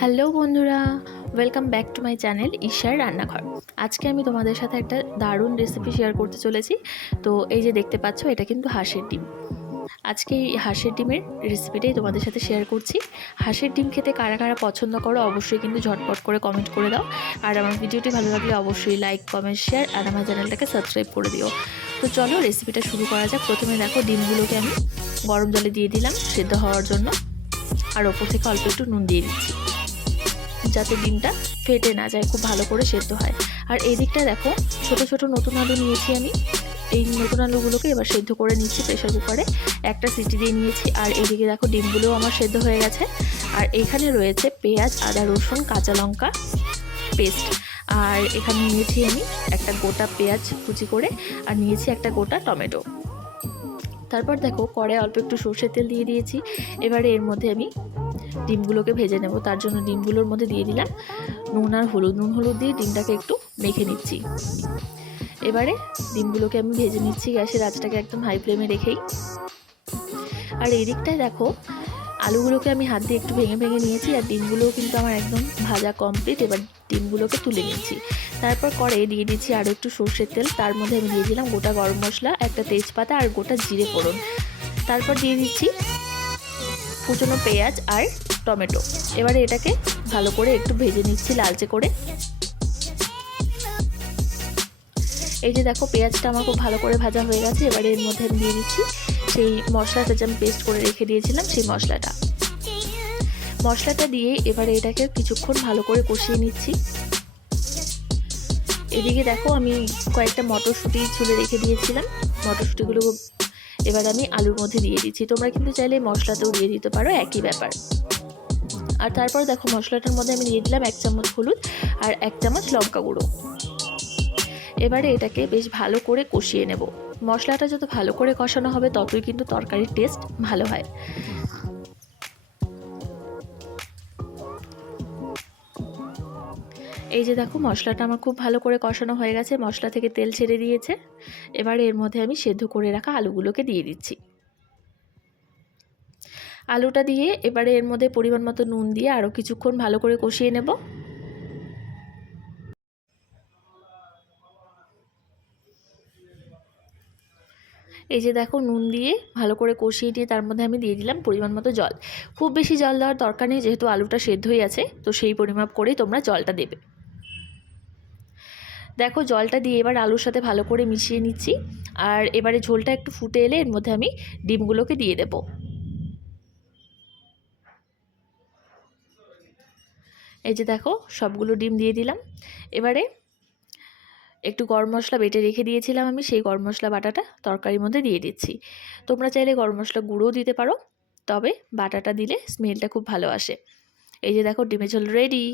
Hello বন্ধুরা, welcome back to my channel ঈশার রান্নাঘর। আজকে আমি তোমাদের সাথে একটা দারুণ রেসিপি শেয়ার করতে চলেছি। তো এই যে দেখতে পাচ্ছ, এটা কিন্তু হাঁসের ডিম। আজকে এই হাঁসের ডিমের রেসিপিটাই তোমাদের সাথে শেয়ার করছি। হাঁসের ডিম খেতে কারা কারা পছন্দ করো অবশ্যই কিন্তু ঝটপট করে কমেন্ট করে দাও। আর আমার ভিডিওটি ভালো লাগলে অবশ্যই লাইক, কমেন্ট, শেয়ার আর আমার চ্যানেলটাকে সাবস্ক্রাইব করে দিও। তো চলো রেসিপিটা শুরু করা যাক। প্রথমে দেখো, ডিমগুলোকে আমি গরম জলে দিয়ে দিলাম সেদ্ধ হওয়ার জন্য, আর ওপর থেকে অল্প একটু নুন দিয়ে দিচ্ছি যাতে ডিমটা ফেটে না যায়, খুব ভালো করে সেদ্ধ হয়। আর এই দিকটা দেখো, ছোট ছোট নতুন আলু নিয়েছি আমি। এই নতুন আলুগুলোকে এবার সেদ্ধ করে নিচ্ছি প্রেশার কুকারে, একটা সিটি দিয়ে নিয়েছি। আর এইদিকে দেখো, ডিমগুলোও আমার সেদ্ধ হয়ে গেছে। আর এখানে রয়েছে পেঁয়াজ, আদা, রসুন, কাঁচা লঙ্কা পেস্ট। আর এখানে নিয়েছি আমি একটা গোটা পেঁয়াজ কুচি করে, আর নিয়েছি একটা গোটা টমেটো। তারপর দেখো, কড়াই অল্প একটু সর্ষের তেল দিয়ে দিয়েছি। এবারে এর মধ্যে আমি ডিমগুলোকে ভেজে নেব। তার জন্য ডিমগুলোর মধ্যে দিয়ে দিলাম নুন আর হলুদ। নুন হলুদ দিয়ে ডিমটাকে একটু মেখে নিচ্ছি। এবারে ডিমগুলোকে আমি ভেজে নিচ্ছি গ্যাসের আঁচটাকে একদম হাই ফ্লেমে রেখেই। আর এই দিকটায় দেখো, আলুগুলোকে আমি হাত দিয়ে একটু ভেঙে ভেঙে নিয়েছি, আর ডিমগুলোও কিন্তু আমার একদম ভাজা কমপ্লিট। এবার ডিমগুলোকে তুলে নিচ্ছি। তারপর কড়াইয়ে দিয়ে দিচ্ছি আরও একটু সর্ষের তেল। তার মধ্যে আমি দিয়ে দিলাম গোটা গরম মশলা, একটা তেজপাতা আর গোটা জিরে ফোড়ন। তারপর দিয়ে দিচ্ছি কুচনো পেঁয়াজ আর টমেটো। এবারে এটাকে ভালো করে একটু ভেজে নিচ্ছি লালচে করে। এই যে দেখো, পেঁয়াজটা আমার খুব ভালো করে ভাজা হয়ে গেছে। এবারে এর মধ্যে আমি দিয়ে দিচ্ছি সেই মশলাটা যে আমি পেস্ট করে রেখে দিয়েছিলাম, সেই মশলাটা দিয়ে এবারে এটাকে কিছুক্ষণ ভালো করে কষিয়ে নিচ্ছি। এদিকে দেখো, আমি কয়েকটা মটরশুঁটি ছুলে রেখে দিয়েছিলাম। মটরশুঁটিগুলো এবার আমি আলুর মধ্যে দিয়ে দিচ্ছি। তোমরা কিন্তু চাইলে মশলাতেও দিয়ে দিতে পারো, একই ব্যাপার। আর তারপর দেখো, মশলাটার মধ্যে আমি দিয়ে দিলাম 1 চামচ হলুদ আর 1 চামচ লঙ্কা গুঁড়ো। এবারে এটাকে বেশ ভালো করে কষিয়ে নেব। মশলাটা যত ভালো করে কষানো হবে ততই কিন্তু তরকারির টেস্ট ভালো হয়। এই যে দেখো, মশলাটা আমার খুব ভালো করে কষানো হয়ে গেছে, মশলা থেকে তেল ছেড়ে দিয়েছে। এবারে এর মধ্যে আমি সেদ্ধ করে রাখা আলুগুলোকে দিয়ে দিচ্ছি। আলুটা দিয়ে এবারে এর মধ্যে পরিমাণ মতো নুন দিয়ে আরও কিছুক্ষণ ভালো করে কষিয়ে নেব। এই যে দেখো, নুন দিয়ে ভালো করে কষিয়ে নিয়ে তার মধ্যে আমি দিয়ে দিলাম পরিমাণ মতো জল। খুব বেশি জল দেওয়ার দরকার নেই, যেহেতু আলুটা সেদ্ধ হয়ে আছে, তো সেই পরিমাপ করেই তোমরা জলটা দেবে। দেখো, জলটা দিয়ে এবার আলুর সাথে ভালো করে মিশিয়ে নিচ্ছি। আর এবারে ঝোলটা একটু ফুটে এলে এর মধ্যে আমি ডিমগুলোকে দিয়ে দেব। এই যে দেখো, সবগুলো ডিম দিয়ে দিলাম। এবারে একটু গরম মশলা বেটে রেখে দিয়েছিলাম আমি, সেই গরম মশলা বাটাটা তরকারির মধ্যে দিয়ে দিচ্ছি। তোমরা চাইলে গরম মশলা গুঁড়োও দিতে পারো, তবে বাটাটা দিলে স্মেলটা খুব ভালো আসে। এই যে দেখো, ডিমের ঝোল রেডি।